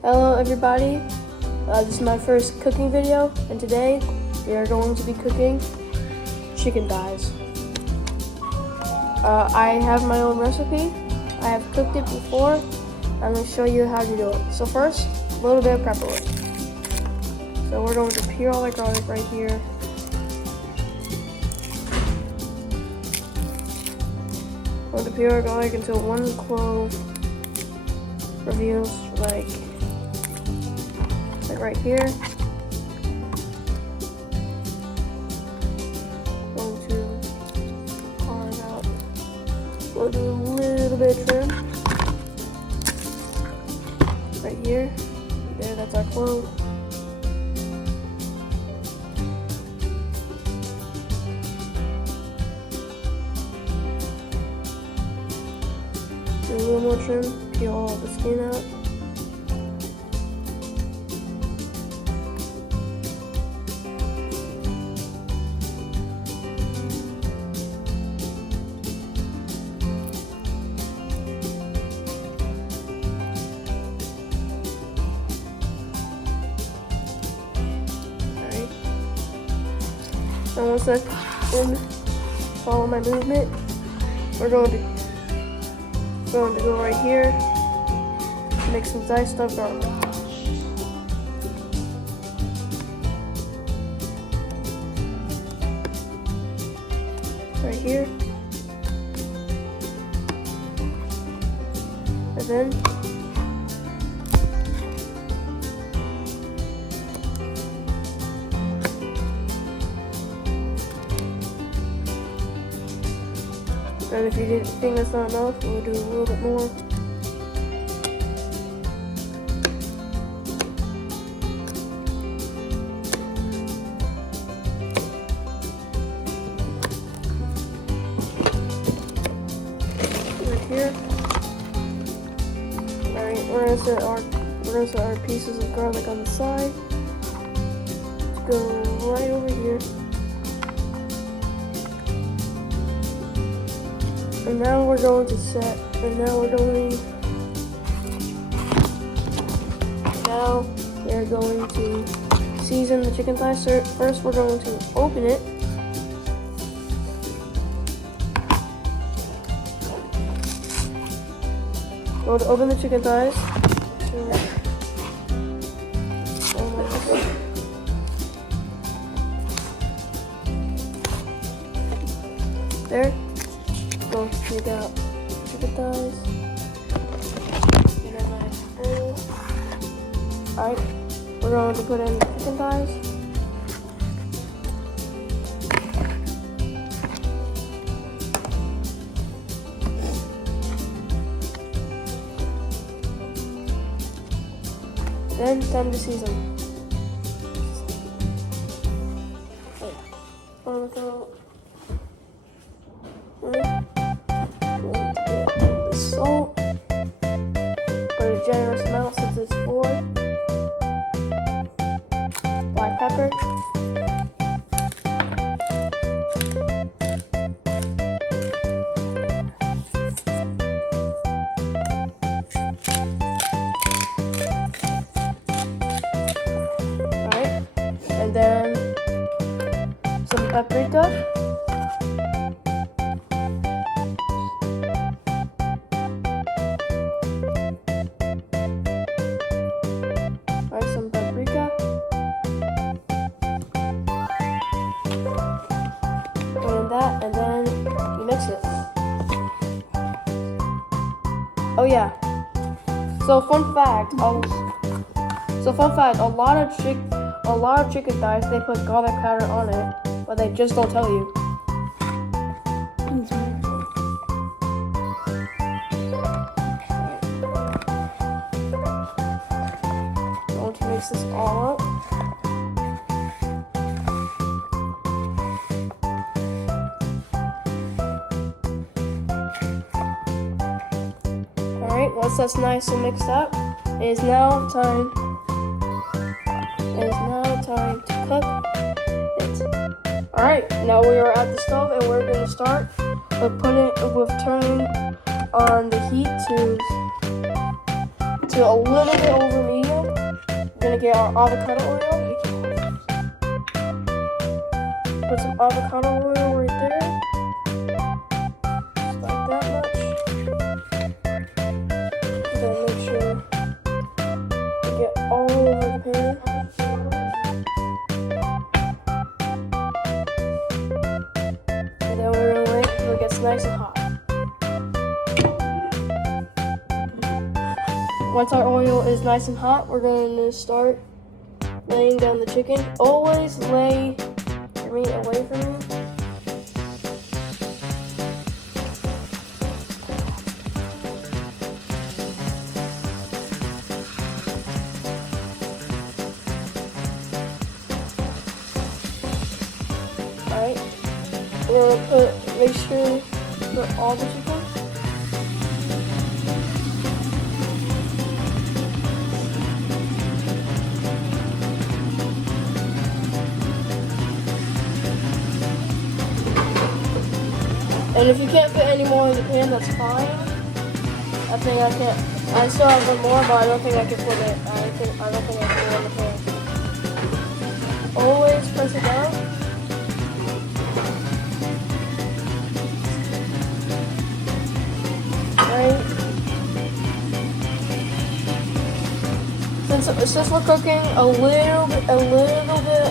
Hello everybody, this is my first cooking video, and today we are going to be cooking chicken thighs. I have my own recipe. I have cooked it before. I'm going to show you how to do it. So first, a little bit of prep work. So we're going to peel all the garlic right here. We're going to peel our garlic until one clove reveals like right here. Going to carve out. We'll do a little bit of trim right here. There, that's our clove. Do a little more trim. Peel all the skin out. And once that's in, follow my movement. We're going to go right here, make some diced stuffed garlic. Right here. And then and if you think that's not enough, we'll do a little bit more. Right here. Alright, we're gonna set our pieces of garlic on the side. Let's go right over here. And now we are going to season the chicken thighs. First we're going to open it. Going to open the chicken thighs. There. Going to take out chicken thighs. Get a nice bowl. Alright, we're going to put in the chicken thighs. Then time to season. Salt, but a generous amount since it's 4. Black pepper. Alright, and then some paprika. Some paprika, and then you mix it. Oh yeah. So fun fact, a lot of chicken thighs, they put garlic powder on it, but they just don't tell you. Mix this all up. Alright, once that's nice and mixed up, it is now time to cook it. Alright, now we are at the stove and we're going to start with turning on the heat to a little bit over medium. gonna get our avocado oil. Put some avocado oil right there. Just like that much. Then make sure to get all over the pan. And then we're gonna wait until it gets nice and hot. Once our oil is nice and hot, we're going to start laying down the chicken. Always lay your meat away from you. Alright, we're going to make sure to put all the chicken. And if you can't fit any more in the pan, that's fine. I think I can. I still have one more, but I don't think I can put it. I don't think I can put it in the pan. Always press it down. Right. Since we're cooking a little bit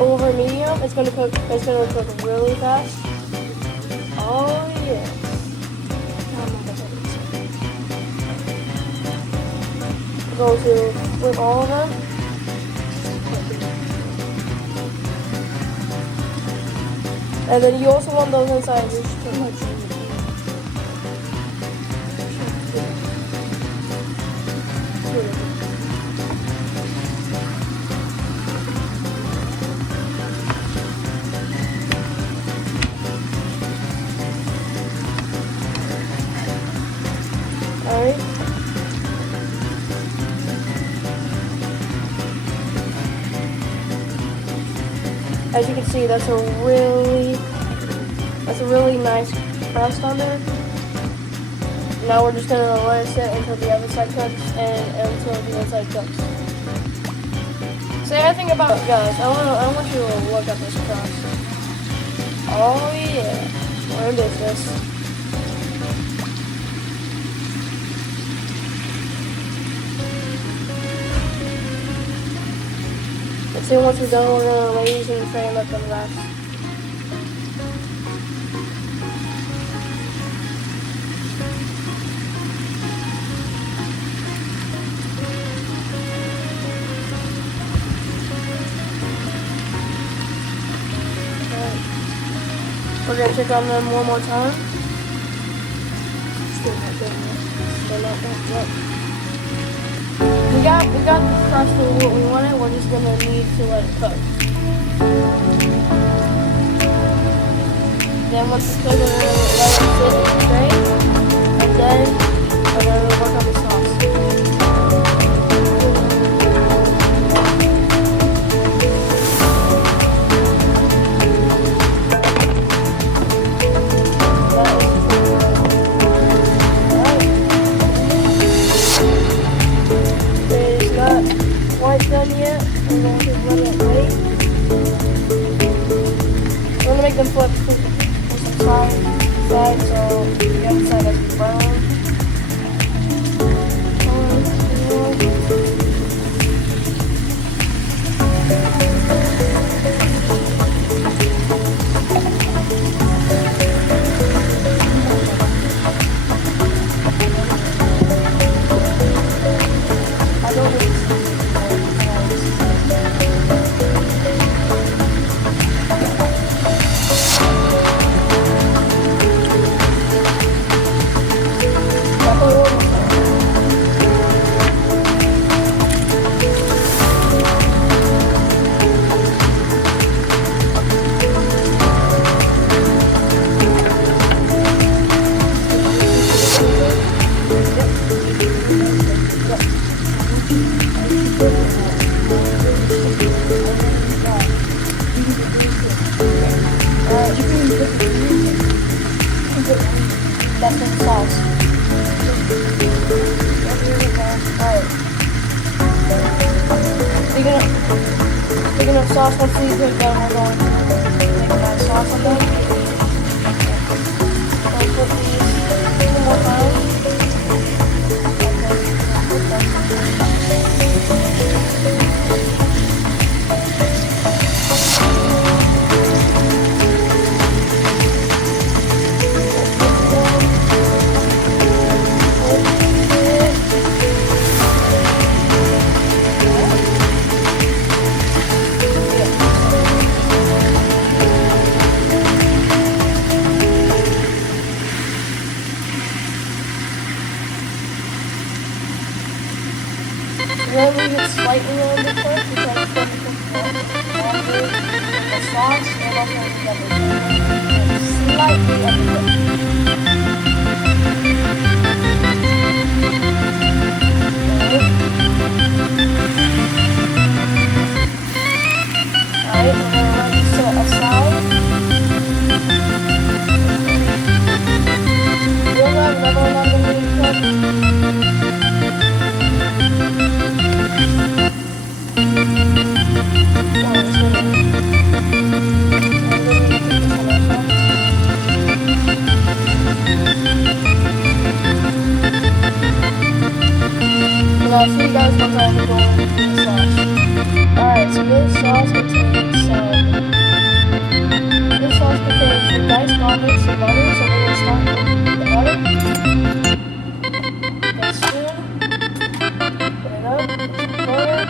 over medium, it's gonna cook really fast. Oh yeah. We're going to flip all of them. And then you also want those inside. Alright. As you can see, that's a really nice crust on there. Now we're just gonna let it sit until the other side cooks and until the inside cooks. Say anything about it, guys. I want you to look at this crust. Oh yeah, we're in business. Let's see, once we're done, we're gonna lay these in the tray and let them rest. Alright. We're gonna check on them one more time. Still not done yet. We got the crust of what we wanted. We're just gonna need to let it cook. Then once it's cooked, we're gonna let it sit in the tray, and then we're gonna work on the sauce. Done yet. We're going to let it wait. We're going to make them flip to the side so the other side doesn't burn. I don't know. That's the sauce. Alright. We Speaking of sauce, let's see if we're going to make a nice sauce on them. I'll put these two more times. Then leave it slightly undercooked because after the sauce and also the other slightly undercooked. Alright, we're going to let this set aside. We'll have another one on the meat cook. I'll show you guys what I'm doing with the sauce. Alright, so this sauce contains some diced garlic, some butter, so we're going to start with the butter. Get a spoon, put it up, some butter.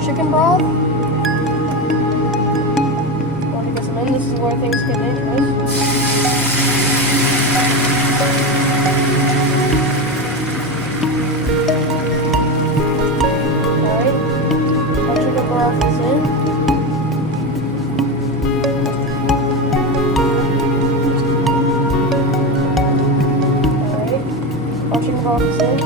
Chicken broth. Want to get some in? This is where things get dangerous. Alright, our chicken broth is in. Alright, our chicken broth is in.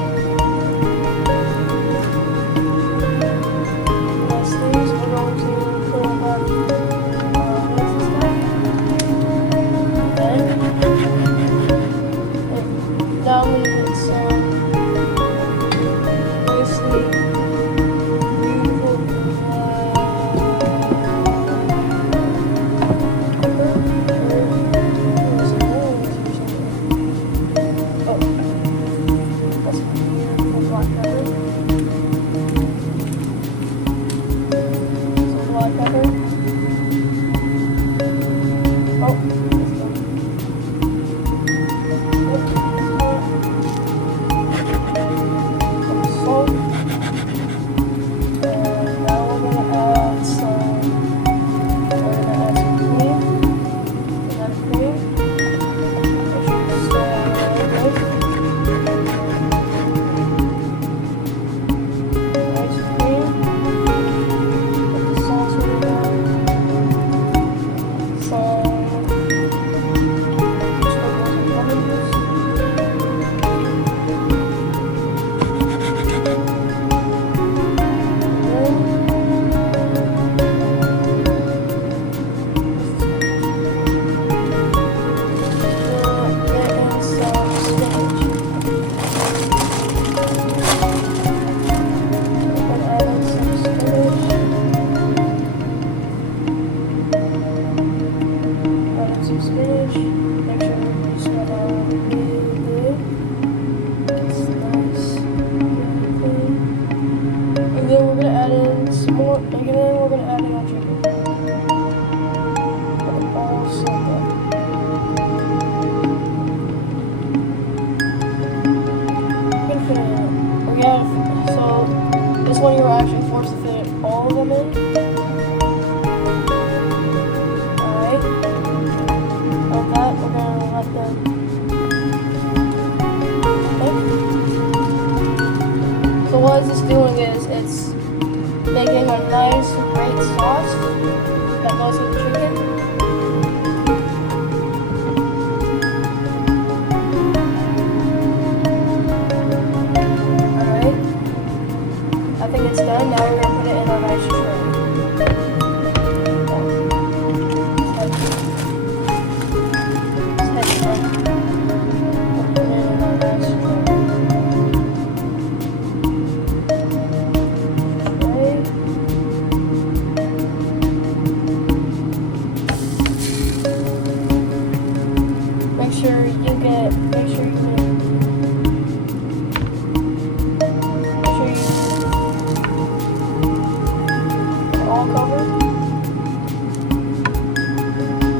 what it's doing is it's making a nice, great sauce that goes with the chicken. Alright. I think it's done. Now we're gonna put it in our nice tray. Make sure you get all covered.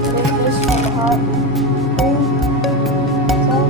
Take this from the hot cream itself.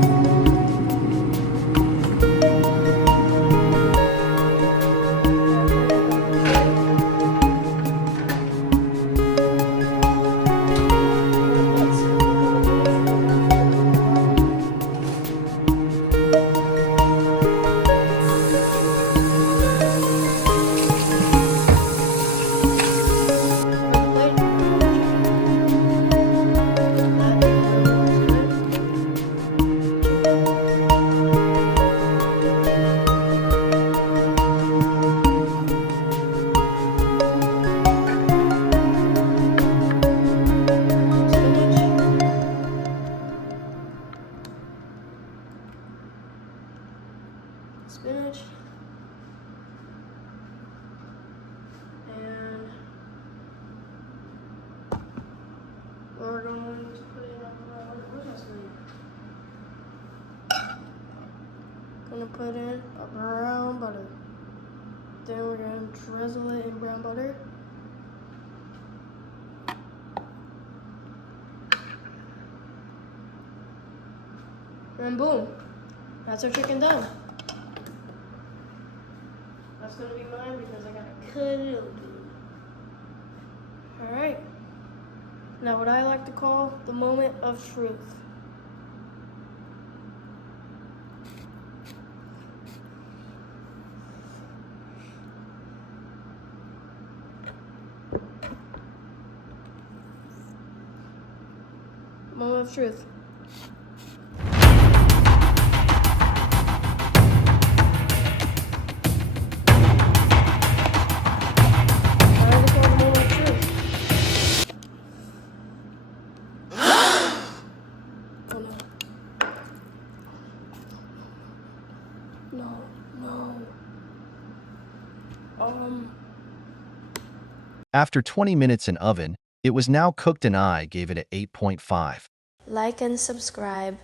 Spinach, and we're going to put in what else we need? Gonna put in a brown butter. Then we're gonna drizzle it in brown butter. And boom, that's our chicken done. That's gonna be mine because I gotta cut it open. Alright. Now what I like to call the moment of truth. Moment of truth. No. After 20 minutes in oven, it was now cooked and I gave it an 8.5. Like and subscribe.